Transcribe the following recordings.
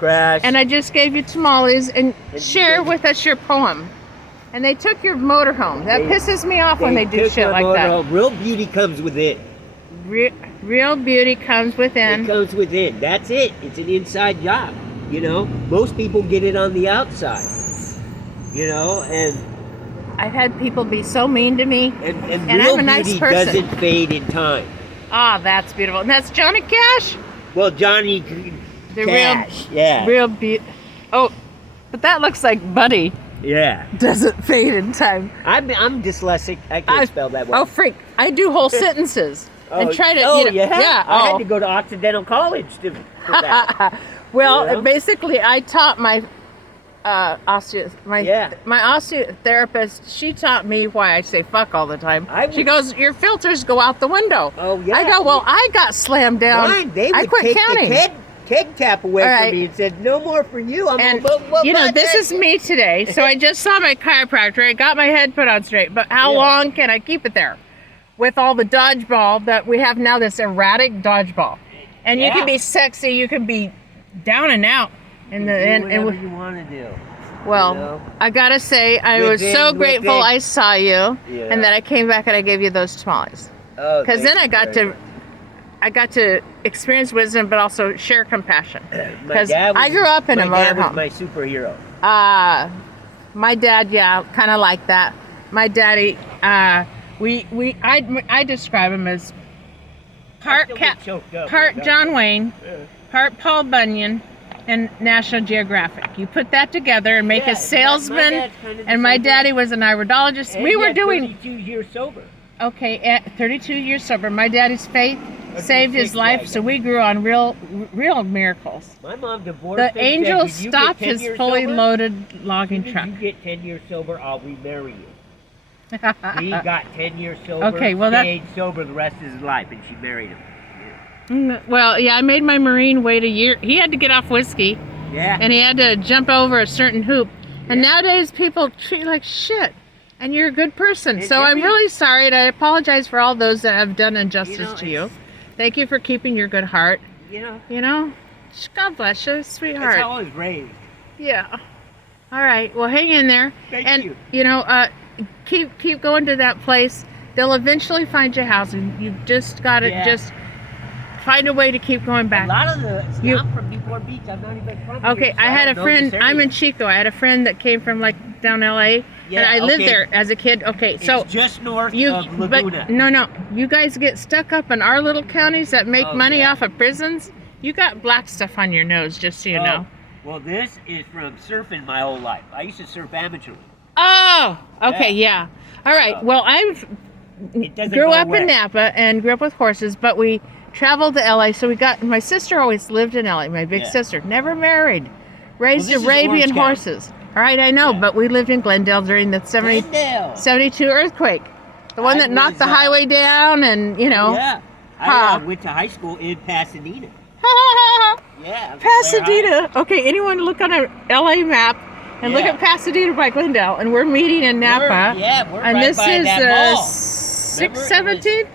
Crash. And I just gave you tamales and share with us your poem. And they took your motorhome. That pisses me off when they do shit like that. Real beauty comes within. Real beauty comes within. It comes within. That's it. It's an inside job. You know, most people get it on the outside. You know, and I've had people be so mean to me. And I'm real a nice beauty person. doesn't fade in time. Ah, that's beautiful. And that's Johnny Cash? Well, Johnny The Cash. Yeah. Real beauty. Oh, but that looks like Buddy. Yeah. Doesn't fade in time. I'm dyslexic. I can't spell that word. Oh, freak. I do whole sentences. And try to, yeah. I had to go to Occidental College for that. Well, basically, I taught my my osteotherapist. She taught me why I say fuck all the time. She goes, your filters go out the window. Oh yeah. I go, well, I got slammed down. Mine, they would I quit take counting. the keg cap away from me and said, no more for you. This is me today. So I just saw my chiropractor. I got my head put on straight. But how long can I keep it there? With all the dodgeball that we have now, this erratic dodgeball. And you can be sexy, you can be down and out. And whatever you want to do. Well, you know? I gotta say, I was so grateful I saw you, and that I came back and I gave you those tamales. Oh, because then I got to experience wisdom, but also share compassion. Because I grew up in a motorhome. My dad was my superhero. My dad, kind of like that. My daddy, I describe him as part John Wayne, part Paul Bunyan, and National Geographic. You put that together and make a salesman. And my daddy was an iridologist. And we were doing 32 years sober. Okay, at 32 years sober. My daddy's faith saved his life, so we grew on real miracles. My mom divorced. The angel stopped his fully loaded logging truck. If you get 10 years sober, I'll remarry you. He got 10 years sober. Okay, well stayed sober the rest of his life, and she married him. Well, I made my Marine wait a year. He had to get off whiskey. Yeah. And he had to jump over a certain hoop. And nowadays people treat you like shit. And you're a good person. So I'm really sorry, and I apologize for all those that have done injustice to you. Thank you for keeping your good heart. You know? God bless you, sweetheart. That's how I was raised. Yeah. All right. Well, hang in there. Thank you. You know, keep going to that place. They'll eventually find you housing. You've just got to just find a way to keep going back. A lot of I'm from Newport Beach. I'm not even from here, so I had a friend. I'm in Chico. I had a friend that came from down LA, and I lived there as a kid. Okay, so it's just north of Laguna. But no, you guys get stuck up in our little counties that make money off of prisons. You got black stuff on your nose, just so you know. Well, this is from surfing my whole life. I used to surf amateurly. Oh, okay, yeah. All right. Well, grew up in Napa and grew up with horses, but we traveled to LA, so my sister always lived in LA, my big sister, never married, raised Arabian horses. All right, I know, but we lived in Glendale during the 72 earthquake, the one that knocked the highway down, and Yeah, I went to high school in Pasadena. Pasadena. Okay, anyone look on a LA map and look at Pasadena by Glendale, and we're meeting in Napa. We're and right this by is that mall. 17th?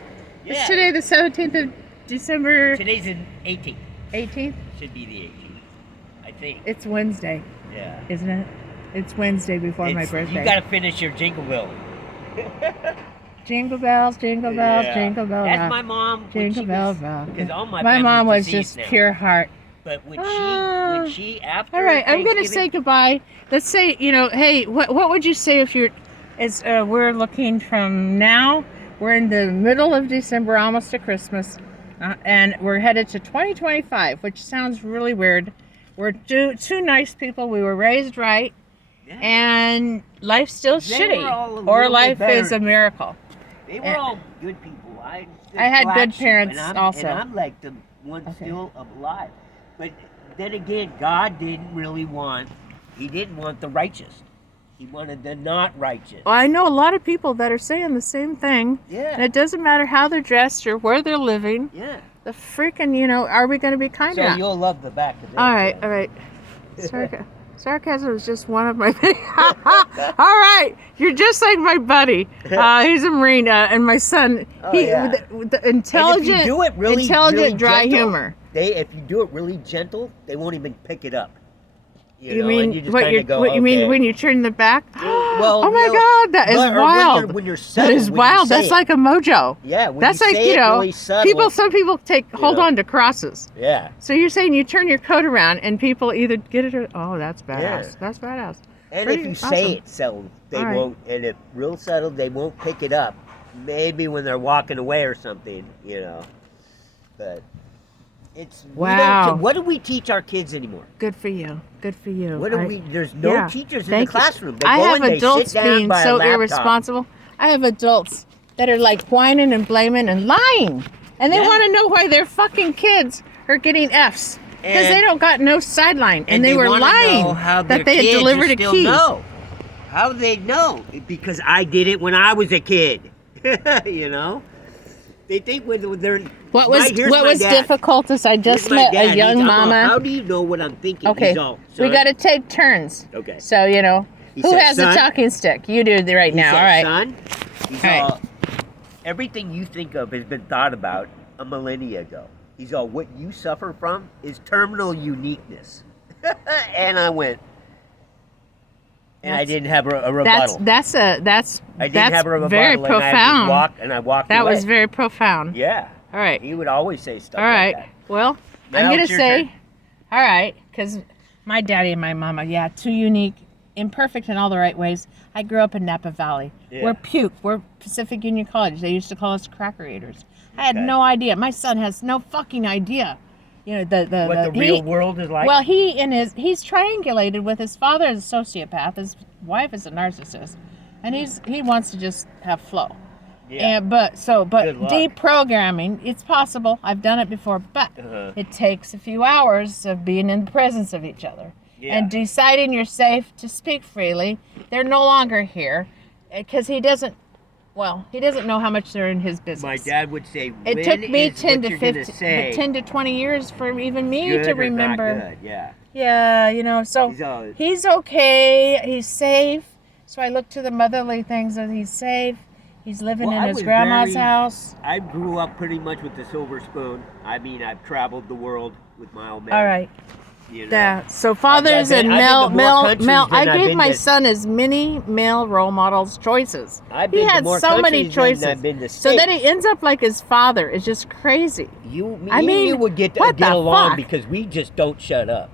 It's today the 17th of December. Today's the 18th. 18th? Should be the 18th, I think. It's Wednesday. Yeah. Isn't it? It's Wednesday before my birthday. You got to finish your jingle bell. Jingle bells, jingle bells, jingle bells. That's my mom. Jingle bells. Because all my mom was just pure heart. But when she after. All right, I'm going to say goodbye. Let's say, hey, what would you say if we're looking from now, we're in the middle of December, almost to Christmas, and we're headed to 2025, which sounds really weird. We're two nice people. We were raised right, and life's still shitty, or life is a miracle. They were all good people. I had good parents also. And I'm like the one still alive. But then again, God didn't want the righteous. He wanted the not righteous. Well, I know a lot of people that are saying the same thing. Yeah. And it doesn't matter how they're dressed or where they're living. Yeah. The freaking, are we going to be kind of? So you'll love the back of it. All right. Sarcasm is just one of my things. All right. You're just like my buddy. He's a Marine, and my son. The intelligent, and if you do it really, intelligent, really dry gentle, humor. if you do it really gentle, they won't even pick it up. You know, mean and you just what kinda you go, what you mean okay. when you turn the back? Well, oh my you know, God, that is or wild. When you're That subtle, is when you wild. say That's it. like a mojo. Yeah, when That's you like say it know, really subtle, some people hold know. on to crosses. Yeah. So you're saying you turn your coat around and people either get it or that's badass. Yeah. That's badass. And Pretty if you awesome. say it subtle, they All right. won't. And if real subtle, they won't pick it up. Maybe when they're walking away or something, But it's Wow. what do we teach our kids anymore? Good for you. Good for you. What do we? There's no yeah. teachers in Thank the you. classroom. They I go have in, they adults sit down being by a so laptop. irresponsible. I have adults that are like whining and blaming and lying, and they Yeah. want to know why their fucking kids are getting Fs because they don't got no sideline, and they were wanna lying know how that their they had kids delivered are a still key. know. How do they know? Because I did it when I was a kid. They think when they're What was here's my dad. difficult is I just Here's my met dad. a young He's, I'm all, mama. how do you know what I'm thinking? Okay, He's all, we "Son." got to take turns. Okay. So He who said, has a "Son." talking stick? You do right He now. said, All right. Son, he's All right. all, everything you think of has been thought about a millennia ago. He's all, what you suffer from is terminal uniqueness. And I went, and I didn't have a rebuttal. That's I didn't have a rebuttal, very and profound. I walked That away. was very profound. Yeah. All right. He would always say stuff All right. like that. Well, Now I'm gonna it's your say, turn. all right, because my daddy and my mama, yeah, too unique, imperfect in all the right ways. I grew up in Napa Valley. Yeah. We're puke. We're Pacific Union College. They used to call us cracker eaters. I had Okay. no idea. My son has no fucking idea. What the real world is like? Well, he's triangulated with his father is a sociopath. His wife is a narcissist, and he wants to just have flow. yeah. And but Good luck. deprogramming, it's possible. I've done it before, but it takes a few hours of being in the presence of each other Yeah. and deciding you're safe to speak freely. They're no longer here because he doesn't know how much they're in his business. My dad would say, It when took me is 10 what to you're gonna 15, say 10 to 20 years for even me good to or not remember. good? Yeah. Yeah, so He's all- he's okay. He's safe. So I look to the motherly things that he's safe. He's living Well, in I his was grandma's very- house. I grew up pretty much with the silver spoon. I mean, I've traveled the world with my old man. All right. You know? Yeah. So fathers I've and been to more male. countries I than I've gave been my to- son as many male role models choices. I've He been to had more so many countries than choices. I've been to So then states. he ends up like his father. It's just crazy. Me I and mean, you would get what the along fuck? because we just don't shut up.